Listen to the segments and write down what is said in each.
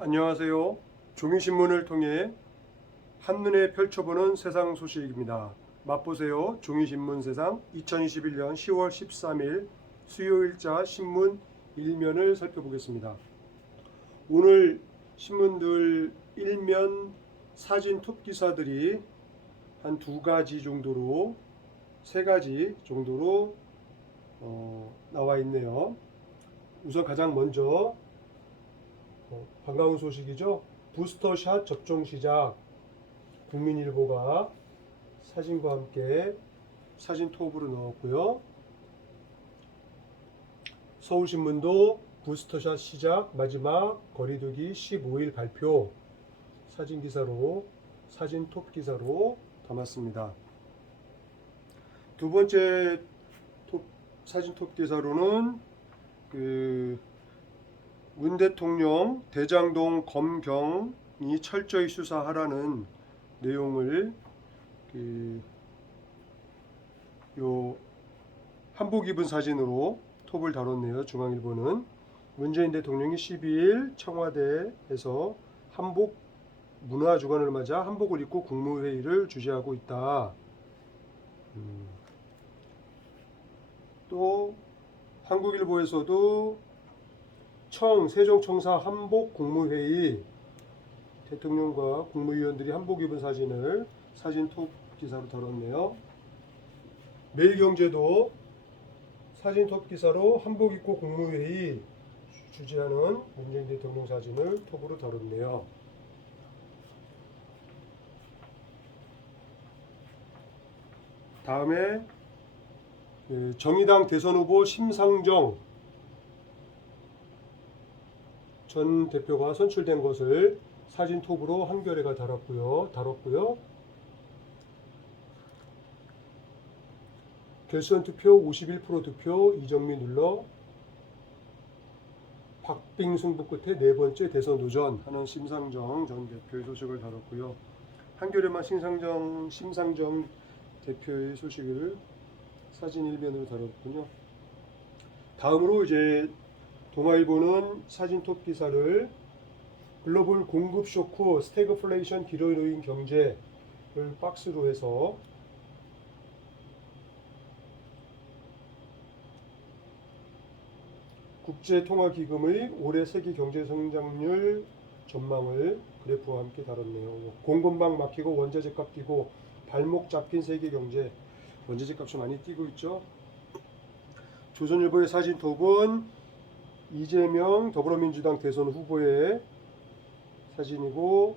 안녕하세요. 종이신문을 통해 한눈에 펼쳐보는 세상 소식입니다. 맛보세요. 종이신문 세상 2021년 10월 13일 수요일자 신문 일면을 살펴보겠습니다. 오늘 신문들 일면 사진 톱 기사들이 한 두 가지 정도로 세 가지 정도로 나와 있네요. 우선 가장 먼저 반가운 소식이죠. 부스터샷 접종 시작. 국민일보가 사진과 함께 사진 톱으로 넣었고요. 서울신문도 부스터샷 시작 마지막 거리두기 15일 발표 사진 기사로 사진 톱 기사로 담았습니다. 두 번째 사진 톱 기사로는 문 대통령 대장동 검경이 철저히 수사하라는 내용을 한복 입은 사진으로 톱을 다뤘네요. 중앙일보는 문재인 대통령이 12일 청와대에서 한복 문화 주간을 맞아 한복을 입고 국무회의를 주재하고 있다. 또 한국일보에서도 세종청사 한복 국무회의 대통령과 국무위원들이 한복 입은 사진을 사진 톱 기사로 다뤘네요. 매일경제도 사진 톱 기사로 한복 입고 국무회의 주재하는 문재인 대통령 사진을 톱으로 다뤘네요. 다음에 정의당 대선 후보 심상정 전 대표가 선출된 것을 사진 톱으로 한겨레가 다뤘고요. 결선 투표 51% 득표 이정미 눌러 박빙 승부 끝에 네 번째 대선 도전하는 심상정 전 대표의 소식을 다뤘고요. 한겨레만 심상정 대표의 소식을 사진 일면으로 다뤘군요. 다음으로 이제 동아일보는 사진 톱 기사를 글로벌 공급 쇼크 스태그플레이션 기록인 경제를 박스로 해서 국제통화기금의 올해 세계 경제 성장률 전망을 그래프와 함께 다뤘네요. 공급망 막히고 원자재 값 뛰고 발목 잡힌 세계 경제, 원자재 값이 많이 뛰고 있죠. 조선일보의 사진 톱은 이재명 더불어민주당 대선 후보의 사진이고,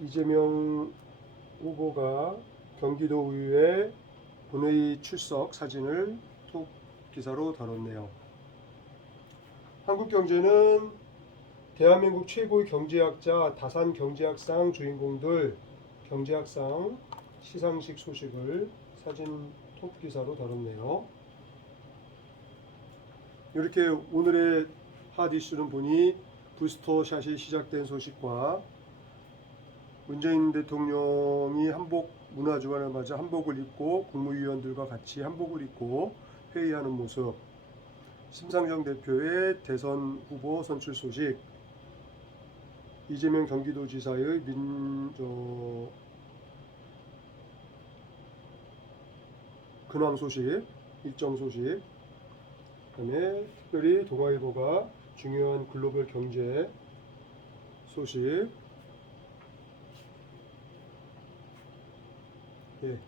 이재명 후보가 경기도의회 본회의 출석 사진을 톱 기사로 다뤘네요. 한국경제는 대한민국 최고의 경제학자 다산 경제학상 주인공들 경제학상 시상식 소식을 사진 톱 기사로 다뤘네요. 이렇게 오늘의 핫 이슈는 보니 부스터샷이 시작된 소식과 문재인 대통령이 한복 문화 주간을 맞아 한복을 입고 국무위원들과 같이 한복을 입고 회의하는 모습, 심상정 대표의 대선 후보 선출 소식, 이재명 경기도지사의 근황 소식, 일정 소식, 그다음에 특별히 동아일보가 중요한 글로벌 경제 소식,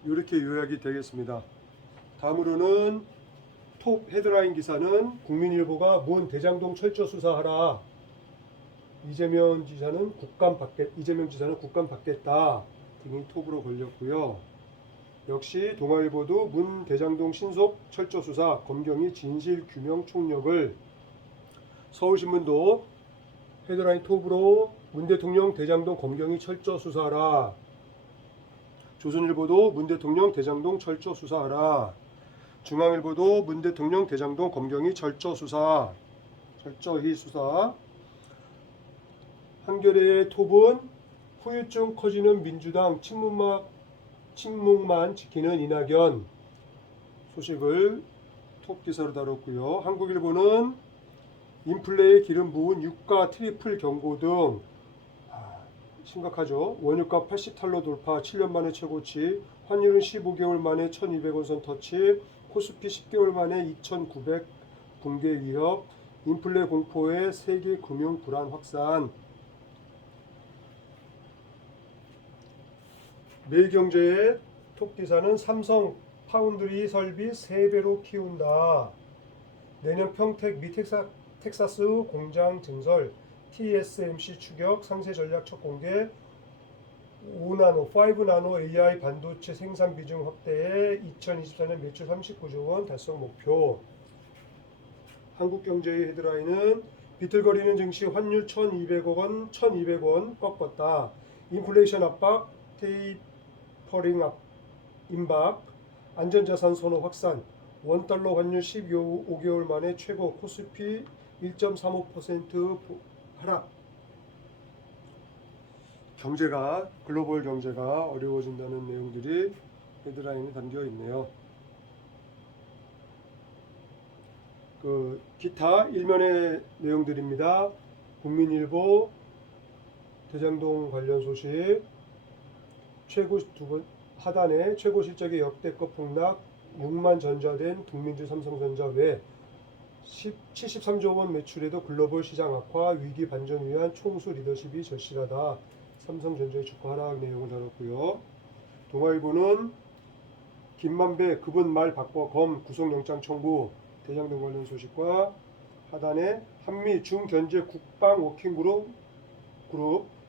이렇게 요약이 되겠습니다. 다음으로는 톱 헤드라인 기사는 국민일보가 문 대장동 철저 수사하라. 이재명 지사는 국감 받겠다 등이 톱으로 걸렸고요. 역시 동아일보도 문 대장동 신속 철저 수사 검경이 진실 규명 총력을, 서울신문도 헤드라인 톱으로 문 대통령 대장동 검경이 철저 수사하라. 조선일보도 문 대통령 대장동 철저 수사하라. 중앙일보도 문 대통령 대장동 검경이 철저히 수사. 한겨레의 톱은 후유증 커지는 민주당 침묵만 지키는 이낙연 소식을 톱 기사로 다뤘고요. 한국일보는 인플레에 기름 부은 유가 트리플 경고 등 심각하죠. 원유가 80달러 돌파 7년 만에 최고치, 환율은 15개월 만에 1200원 선 터치, 코스피 10개월 만에 2900 붕괴 위협, 인플레 공포에 세계 금융 불안 확산. 매일경제의 톱기사는 삼성 파운드리 설비 3배로 키운다. 내년 평택 미 텍사스 공장 증설, TSMC 추격, 상세 전략 첫 공개, 5나노, 5나노 AI 반도체 생산 비중 확대에 2024년 매출 39조 원 달성 목표. 한국경제의 헤드라인은 비틀거리는 증시 환율 1,200원 꺾었다. 인플레이션 압박, 테이퍼링 임박, 안전자산 선호 확산, 원달러 환율 15개월 만에 최고, 코스피 1.35% 하락. 경제가, 글로벌 경제가 어려워진다는 내용들이 헤드라인에 담겨 있네요. 기타 일면의 내용들입니다. 국민일보 대장동 관련 소식, 최고 하단에 최고 실적의 역대급 폭락, 6만 전자된 국민들 삼성전자 외 73조 원 매출에도 글로벌 시장 악화, 위기 반전 위한 총수 리더십이 절실하다. 삼성전자의 주가 하락 내용을 다뤘고요. 동아일보는 김만배 급은 말 바꿔 검 구속영장 청구, 대장동 관련 소식과 하단에 한미 중견제 국방 워킹그룹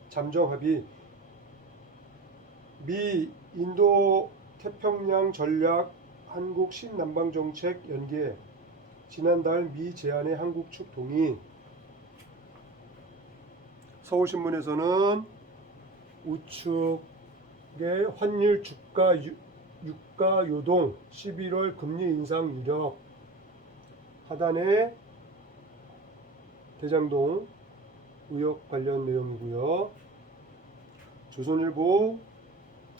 잠정 합의, 미 인도 태평양 전략 한국 신남방 정책 연계, 지난달 미 제안에 한국 측 동의. 서울신문에서는 우측의 환율 주가 유가 요동 11월 금리 인상 이력, 하단에 대장동 의혹 관련 내용이고요. 조선일보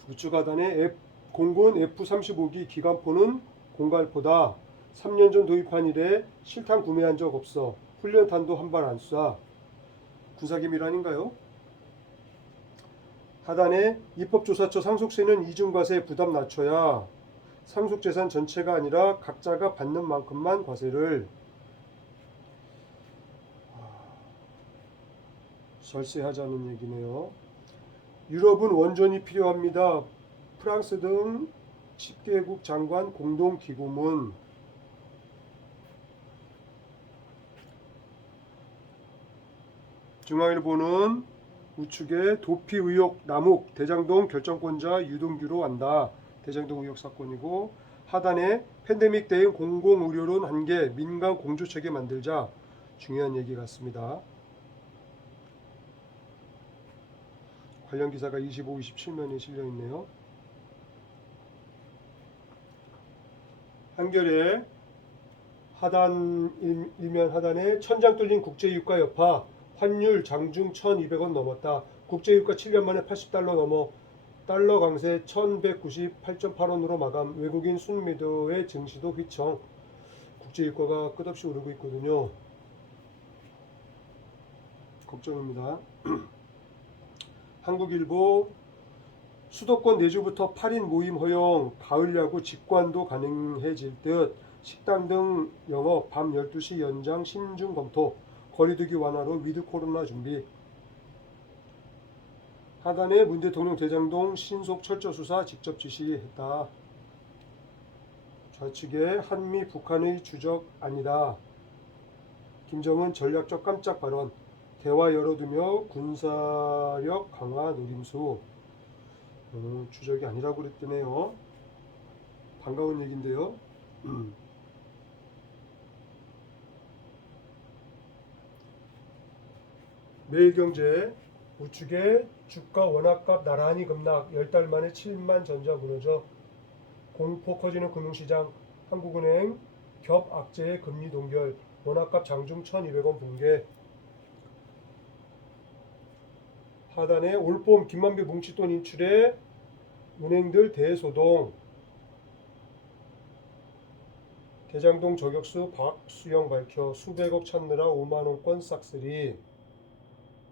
우측 하단에 공군 F-35기 기관포는 공갈포다. 3년 전 도입한 이래 실탄 구매한 적 없어. 훈련탄도 한 발 안 쏴. 군사기밀 아닌가요? 하단에 입법조사처 상속세는 이중과세 부담 낮춰야, 상속재산 전체가 아니라 각자가 받는 만큼만 과세를. 절세하자는 얘기네요. 유럽은 원전이 필요합니다. 프랑스 등 10개국 장관 공동 기고문. 중앙일보는 우측에 도피 의혹 남욱, 대장동 결정권자 유동규로 안다. 대장동 의혹 사건이고, 하단에 팬데믹 대응 공공의료론 한계, 민간 공조체계 만들자. 중요한 얘기 같습니다. 관련 기사가 25, 27면에 실려 있네요. 한겨레 하단 일면 하단에 천장 뚫린 국제유가 여파, 환율 장중 1,200원 넘었다. 국제유가 7년 만에 80달러 넘어 달러 강세 1,198.8원으로 마감. 외국인 순매도의 증시도 휘청. 국제유가가 끝없이 오르고 있거든요. 걱정입니다. 한국일보 수도권 내주부터 8인 모임 허용, 가을 야구 직관도 가능해질 듯, 식당 등 영업 밤 12시 연장 신중 검토, 거리두기 완화로 위드 코로나 준비. 하단에 문 대통령 대장동 신속 철저 수사 직접 지시했다. 좌측에 한미 북한의 주적 아니다. 김정은 전략적 깜짝 발언, 대화 열어두며 군사력 강화 노림수. 주적이 아니라고 그랬더네요. 반가운 얘기인데요. 매일경제 우측에 주가 원화값 나란히 급락, 10달 만에 7만 전자 무너져, 공포 커지는 금융시장, 한국은행 겹 악재의 금리 동결, 원화값 장중 1,200원 붕괴. 하단에 올봄 김만배 뭉칫돈 인출에 은행들 대소동. 대장동 저격수 박수영 밝혀 수백억 찾느라 5만원권 싹쓸이.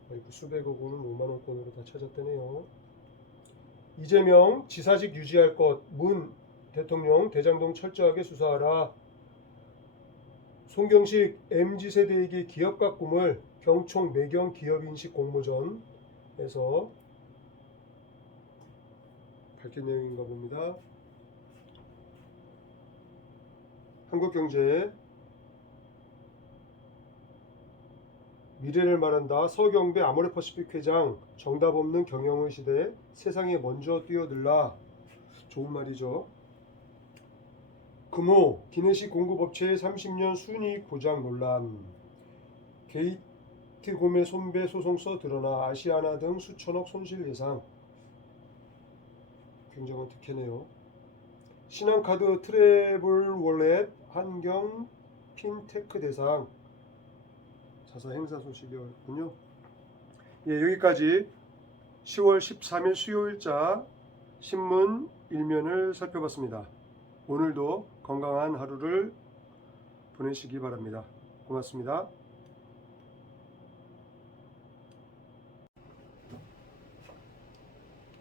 아이고, 수백억 원은 5만원권으로 다 찾았다네요. 이재명 지사직 유지할 것. 문 대통령 대장동 철저하게 수사하라. 송경식 MZ세대에게 기업가 꿈을 경총 매경 기업인식 공모전에서 밝힌 내용인가 봅니다. 한국경제 미래를 말한다. 서경배 아모레퍼시픽 회장 정답 없는 경영의 시대 세상에 먼저 뛰어들라. 좋은 말이죠. 금호 기내식 공급업체의 30년 순이익 보장 논란. 게이트홈의 손배 소송서 드러나 아시아나 등 수천억 손실 예상. 굉장한 특혜네요. 신한카드 트래블 월렛 한경 핀테크 대상 자사 행사 소식이었군요. 예, 여기까지 10월 13일 수요일자 신문 일면을 살펴봤습니다. 오늘도 건강한 하루를 보내시기 바랍니다. 고맙습니다.